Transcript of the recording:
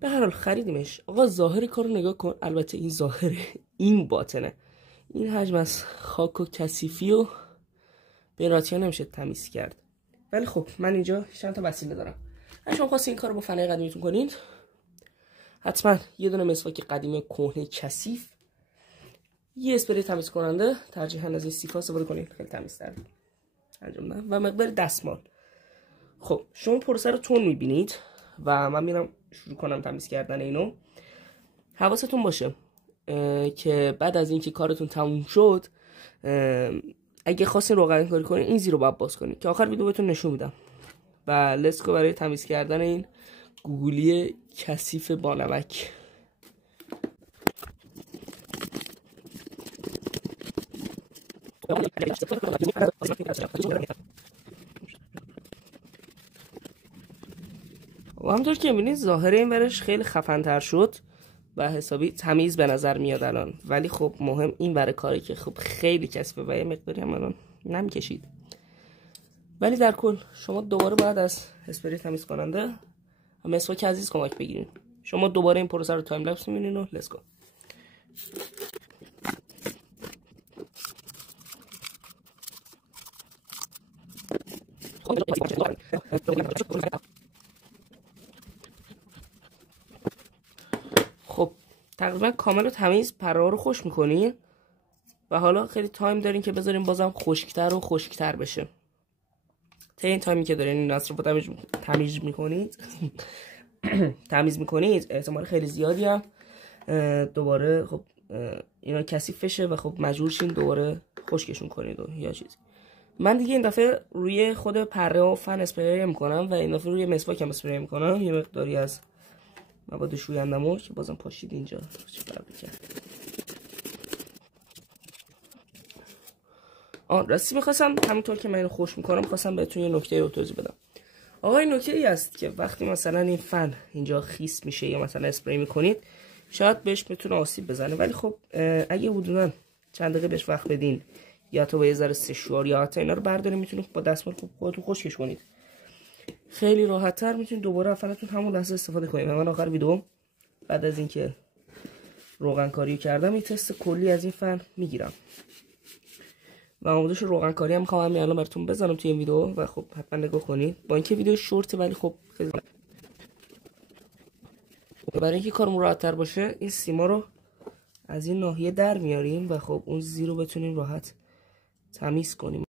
به هر حال خریدیمش. آقا ظاهر کارو نگاه کن، البته این ظاهره، این باطنه. این حجم از خاک و کثیفی و به راحتی نمیشه تمیز کرد. ولی خب من اینجا چند تا وسیله دارم. اگه شما خواستین این کارو با فنای قدیمیتون کنید، حتما یه دونه مسواک قدیمی کهنه کثیف، یه اسپری تمیز کننده، ترجیحاً از این سیفا استفاده کنید، خیلی تمیزتر انجام میدن، و مقدار دستمال. خب شما پروسه رو تون میبینید و من میرم شروع کنم تمیز کردن اینو. حواستون باشه که بعد از اینکه کارتون تموم شد، اگه خواستین روغن کاری کنین این زیرو باید باز کنید که آخر ویدیو بهتون نشون میدم. و لسکو برای تمیز کردن این گوگلی کثیف بانمک. و همونطور که میبینید ظاهر این ورش خیلی خفن‌تر شد و حسابی تمیز به نظر میاد الان. ولی خب مهم این ور کاری که خب خیلی کثیفه و یه مقداری هم الان نم کشید. ولی در کل شما دوباره باید از اسپری تمیز کننده و مسواک عزیز کمک بگیرید. شما دوباره این پروسه رو تایم لپس می‌بینید و لیتس گو. خب تقریبا کامل و تمیز پره‌ها رو خشک می‌کنی و حالا خیلی تایم دارین که بذارین بازم خشک‌تر و خشک‌تر بشه. تا این تایمی که دارین این نصر رو تمیز می‌کنید تمیز می‌کنید احتمال خیلی زیادی هم دوباره خب اینا کثیف بشه و خب مجبور شین دوباره خشکشون کنید و یا چیزی. من دیگه این دفعه روی خود پره و فن اسپری میکنم و این دفعه روی مسواک هم اسپری میکنم. یه مقداری از مواد شویندمو که بازم پاشید اینجا چه فرقی کرد. راستی میخواستم همینطور که من اینو خوش میکنم خواستم بهتون یه نکته رو توضیح بدم. آقا این نکته ای است که وقتی مثلا این فن اینجا خیس میشه یا مثلا اسپری میکنید شاید بهش بتونه آسیب بزنه، ولی خب اگه حدودا چند دقیقه بهش وقت بدین یا تو با یه ذره سشوار یا حتی اینا رو بردارین میتونید با دستمال خوب خودتون خشکش کنید. خیلی راحت تر میتونید دوباره فنتون همون لحظه استفاده کنید. من آخر ویدیو بعد از اینکه روغن کاری کردم یه تست کلی از این فن میگیرم و آموزش روغن کاری هم میخوام همین الان براتون بزنم توی این ویدیو و خب حتما نگاه کنید. با اینکه ویدیو شورته ولی خب خیلی برای اینکه کارمون راحت تر باشه این سیما رو از این ناحیه در میاریم و خب اون زیر رو بتونیم راحت تمیز کنیم.